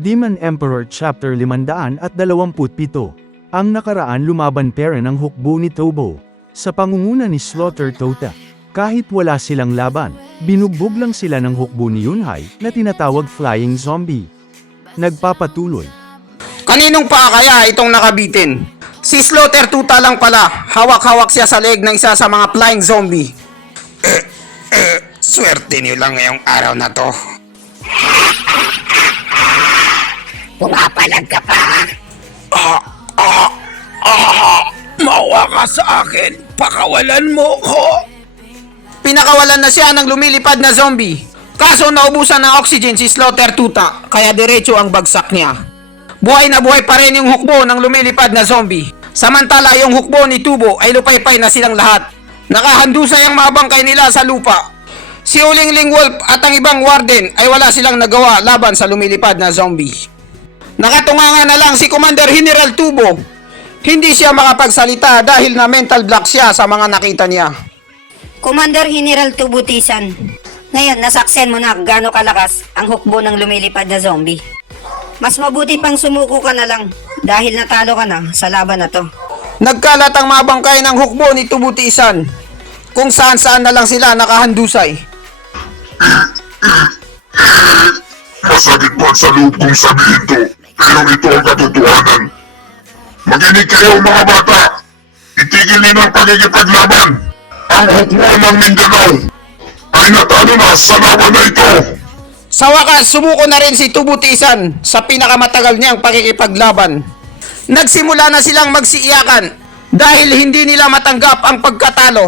Demon Emperor Chapter 527. Ang nakaraan lumaban pera ng hukbo ni Tobo. Sa pangunguna ni Slaughter Tota. Kahit wala silang laban, binugbog lang sila ng hukbo ni Yunhai na tinatawag Flying Zombie. Nagpapatuloy. Kaninong paa kaya itong nakabitin? Si Slaughter Tota lang pala. Hawak-hawak siya sa leg ng isa sa mga flying zombie. Swerte niyo lang ngayong araw na to. Pumapalag ka pa. Mawa ka sa akin. Pakawalan mo ko. Pinakawalan na siya ng lumilipad na zombie. Kaso naubusan ng oxygen si Slaughter Tota, kaya diretso ang bagsak niya. Buhay na buhay pa rin yung hukbo ng lumilipad na zombie. Samantala yung hukbo ni Tubo ay lupaypay na silang lahat. Nakahandusay ang mga bangkay nila sa lupa. Si Ulingling Wolf at ang ibang warden ay wala silang nagawa laban sa lumilipad na zombie. Nakatunganga na lang si Commander General Tubo. Hindi siya makapagsalita dahil na mental block siya sa mga nakita niya. Commander General Tubutisan, ngayon nasaksen mo na gaano kalakas ang hukbo ng lumilipad na zombie. Mas mabuti pang sumuko ka na lang dahil natalo ka na sa laban na to. Nagkalat ang mga bangkay ng hukbo ni Tubutisan, kung saan-saan na lang sila nakahandusay. Masakit man sa loob kong sabihin to, pero ito ang katotohanan. Makinig kayo mga bata, itigil niyo ang pagkikipaglaban. Ang hukbo ng Mindanao ay natalo na sa laban na ito. Sa wakas, sumuko na rin si Tubutisan sa pinakamatagal niyang pakikipaglaban. Nagsimula na silang magsiiyakan dahil hindi nila matanggap ang pagkatalo.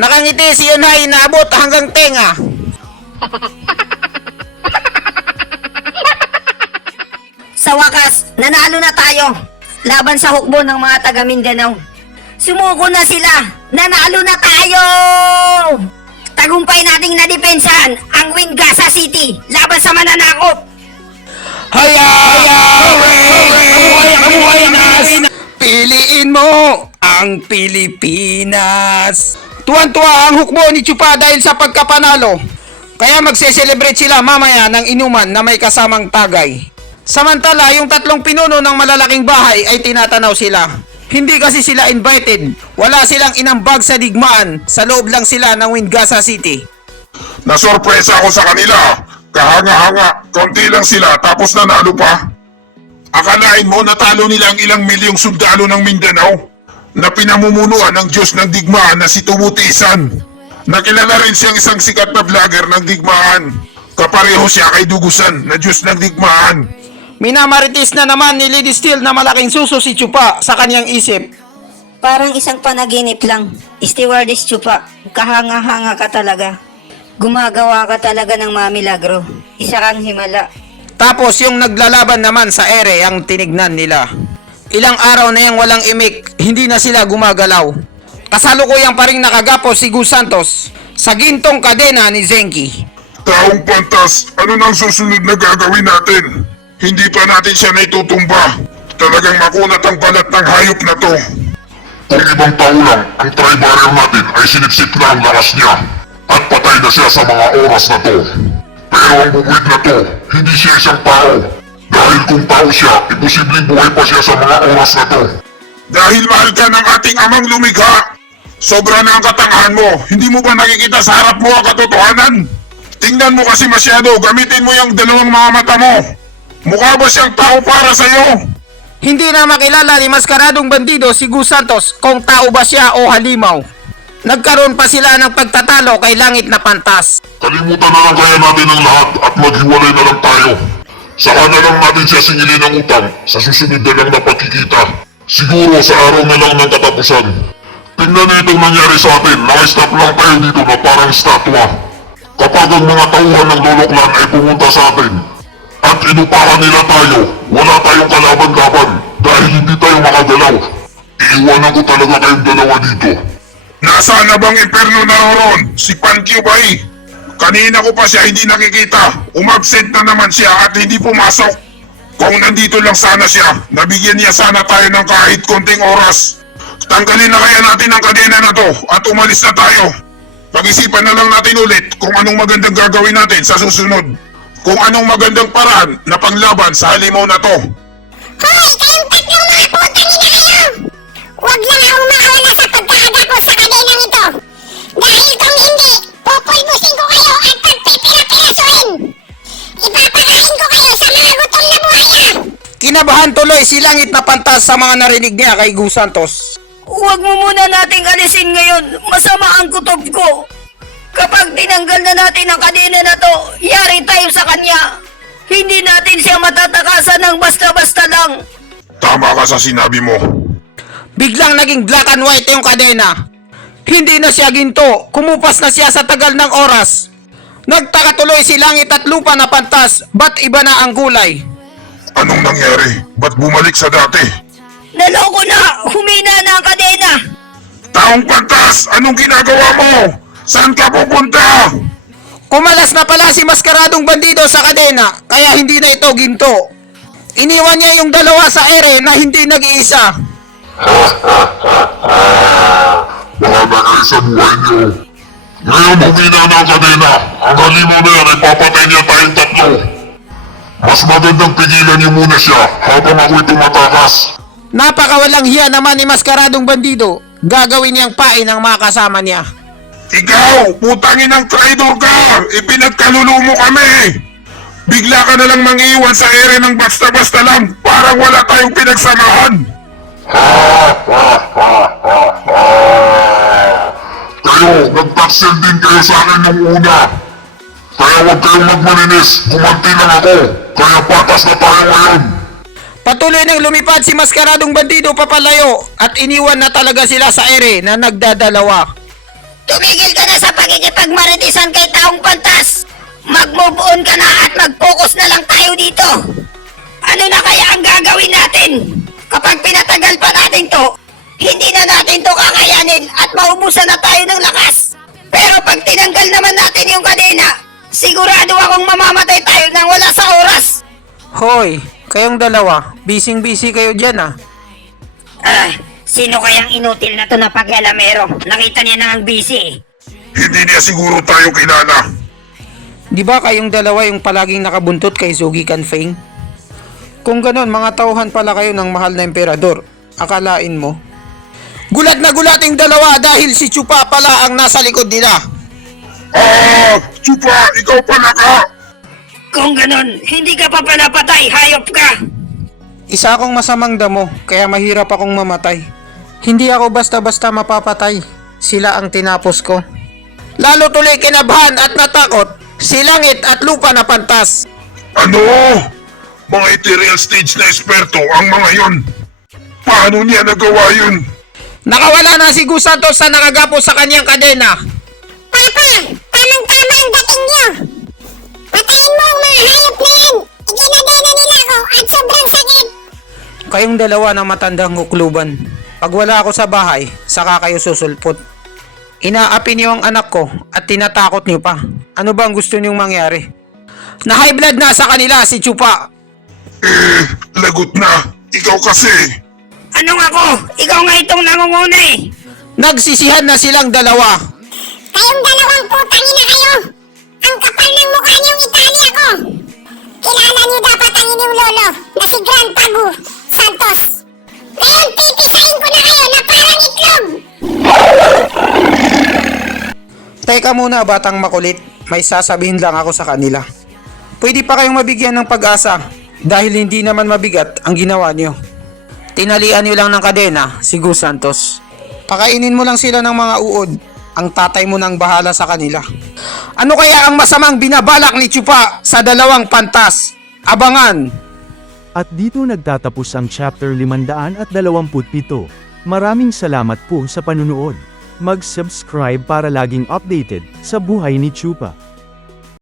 Nakangiti si Yunhai na abot hanggang tenga. Sa wakas, nanalo na tayo laban sa hukbo ng mga taga Mindanao. Sumuko na sila! Nanalo na tayo! Tagumpay nating nadepensahan ang Wingasa City laban sa mananakop! Haya! Piliin mo ang Pilipinas! Tuwan-tuwa ang hukbo ni Chupa dahil sa pagkapanalo. Kaya magse-celebrate sila mamaya ng inuman na may kasamang tagay. Samantala, yung tatlong pinuno ng malalaking bahay ay tinatanaw sila. Hindi kasi sila invited. Wala silang inambag sa digmaan. Sa loob lang sila ng Wingasa City. Nasorpresa ako sa kanila. Kahanga-hanga, konti lang sila tapos nanalo pa. Akalain mo natalo nila ang ilang milyong sundalo ng Mindanao na pinamumunuan ng Diyos ng digmaan na si Tubutisan. Nakilala rin siyang isang sikat na vlogger ng digmaan. Kapareho siya kay Dugusan na Diyos ng digmaan. Minamaritis na naman ni Lady Steel na malaking suso si Chupa sa kanyang isip. Parang isang panaginip lang. Stewardess Chupa, kahanga-hanga ka talaga. Gumagawa ka talaga ng mga milagro. Isa kang himala. Tapos yung naglalaban naman sa ere ang tinignan nila. Ilang araw na yung walang imik, hindi na sila gumagalaw. Kasalukuyang pa rin nakagapos si Gus Santos sa gintong kadena ni Zenki. Taong pantas, ano nang susunod na gagawin natin? Hindi pa natin siya naitutumba. Talagang makunat ang balat ng hayop na to. Kung ibang tao lang, ang tri-barrier natin ay sinipsip na ang lakas niya. At patay na siya sa mga oras na to. Pero ang buwid na to, hindi siya isang tao. Dahil kung tao siya, imposibleng buhay pa siya sa mga oras na to. Dahil mahal ka ng ating amang lumikha, sobra na ang katangahan mo. Hindi mo ba nakikita sa harap mo ang katotohanan? Tingnan mo kasi masyado, gamitin mo yung dalawang mga mata mo. Mukha ba siyang tao para sa'yo? Hindi na makilala ni maskaradong bandido si Gus Santos kung tao ba siya o halimaw. Nagkaroon pa sila ng pagtatalo kay Langit na Pantas. Kalimutan na lang kaya natin ang lahat at maghiwalay na lang tayo. Saka na lang natin siya singilin ng utang sa susunod na lang na pagkikita. Siguro sa araw na lang ng katapusan. Tingnan niyo itong nangyari sa atin. Naka-stop lang tayo dito na parang statwa. Kapag ang mga tauhan ng Loloklan ay pumunta sa atin at inupakan nila tayo, wala tayong kalaban-laban dahil hindi tayo makagalaw. Iiwanan ko talaga kayong dalawa dito. Nasaan na bang imperno naroon? Si Pankyo ba eh? Kanina ko pa siya hindi nakikita. Umabsent na naman siya at hindi pumasok. Kung nandito lang sana siya, nabigyan niya sana tayo ng kahit konting oras. Tanggalin na kaya natin ang kadena na to at umalis na tayo. Pag-isipan na lang natin ulit kung anong magandang gagawin natin sa susunod. Kung anong magandang paraan na panglaban sa halimaw na to. Hoy, kayong tatlong mga putang ina kayo! Huwag lang akong makawala sa pagkaaga ko sa kadenang ito. Dahil kung hindi, pupulbusin ko kayo at pagpipirapirasuin. Ipapakain ko kayo sa mga gutom na buhaya. Kinabahan tuloy si Langit na Pantas sa mga narinig niya kay Gus Santos. Huwag mo muna nating alisin ngayon. Masama ang kutob ko. Kapag tinanggal na natin ang kadena na to, yari tayo sa kanya. Hindi natin siya matatakasan ng basta-basta lang. Tama ka sa sinabi mo. Biglang naging black and white yung kadena. Hindi na siya ginto, kumupas na siya sa tagal ng oras. Nagtaka tuloy si Langit at Lupa na Pantas, ba't iba na ang kulay? Anong nangyari? Ba't bumalik sa dati? Naloko na! Humina na ang kadena! Taong Pantas, anong ginagawa mo? Saan ka pupunta? Kumalas na pala si Mascaradong Bandido sa kadena, kaya hindi na ito ginto. Iniwan niya yung dalawa sa ere na hindi nag-iisa. Mga nagay sa buhay niyo. Ngayon humina na ang kadena. Ang halimaw na yan ay papatay niya tayong tatlo. Mas magandang pigilan niyo muna siya habang ako'y tumatakas. Napakawalang hiya naman ni Mascaradong Bandido. Gagawin niyang pain ang mga kasama niya. Ikaw, putangin ng traitor ka! Ipinagkalulo mo kami! Bigla ka na lang mangiiwan sa ere ng basta-basta lang, parang wala tayong pinagsamahan! Kayo, nagtaksil din kayo sa akin nung una! Kaya huwag kayong magmaninis, gumanti lang ako, kaya patas na tayo ngayon! Patuloy nang lumipad si Mascaradong Bandido papalayo at iniwan na talaga sila sa ere na nagdadalawa. Tumigil ka na sa pagkikipagmaritisan kay Taong Pantas! Mag-move on ka na at mag-focus na lang tayo dito! Ano na kaya ang gagawin natin? Kapag pinatagal pa natin to, hindi na natin to kakayanin at maubusan na tayo ng lakas! Pero pag tinanggal naman natin yung kadena, sigurado akong mamamatay tayo nang wala sa oras! Hoy, kayong dalawa, busy kayo dyan ah. Sino kayang inutil na to na pag-alamero? Nakita niya na ang busy. Hindi niya siguro tayo kilala. Di ba kayong dalawa yung palaging nakabuntot kay Sugi Canfeng? Kung ganon, mga tauhan pala kayo ng mahal na emperador. Akalain mo? Gulat na gulat yung dalawa dahil si Chupa pala ang nasa likod nila. Chupa, ikaw pala ka! Kung ganon, hindi ka pa pala patay, hayop ka! Isa akong masamang damo, kaya mahirap akong mamatay. Hindi ako basta-basta mapapatay. Sila ang tinapos ko. Lalo tuloy kinabahan at natakot si Langit at Lupa na Pantas. Ano? Mga ethereal stage na esperto ang mga yon. Paano niya nagawa yun? Nakawala na si Gus Santos sa nakagapos sa kanyang kadena. Papa, tamang-tama ang dating niyo. Patayin mo ang mga hayop na yan. Ikinadena nila ako at sobrang sakit. Kayong dalawa na matandang hukluban. Pag wala ako sa bahay, saka kayo susulpot. Inaapi niyo ang anak ko at tinatakot niyo pa. Ano ba ang gusto niyong mangyari? Na high blood na sa kanila si Chupa. Lagot na. Ikaw kasi. Anong ako? Ikaw nga itong nangunguna eh! Nagsisihan na silang dalawa. Kayong dalawang putang ina kayo. Ang kapal ng mukha niyong Italia ko. Kilala niyo dapat ang inyong lolo na si Grandpa Gu Santos. Ngayon, pipisahin ko na kayo na parang itlog. Teka muna batang makulit, may sasabihin lang ako sa kanila. Pwede pa kayong mabigyan ng pag-asa dahil hindi naman mabigat ang ginawa niyo. Tinalian niyo lang ng kadena si Gus Santos. Pakainin mo lang sila ng mga uod. Ang tatay mo nang bahala sa kanila. Ano kaya ang masamang binabalak ni Chupa sa dalawang pantas? Abangan! At dito nagtatapos ang chapter 527. Maraming salamat po sa panunood. Mag-subscribe para laging updated sa buhay ni Chupa.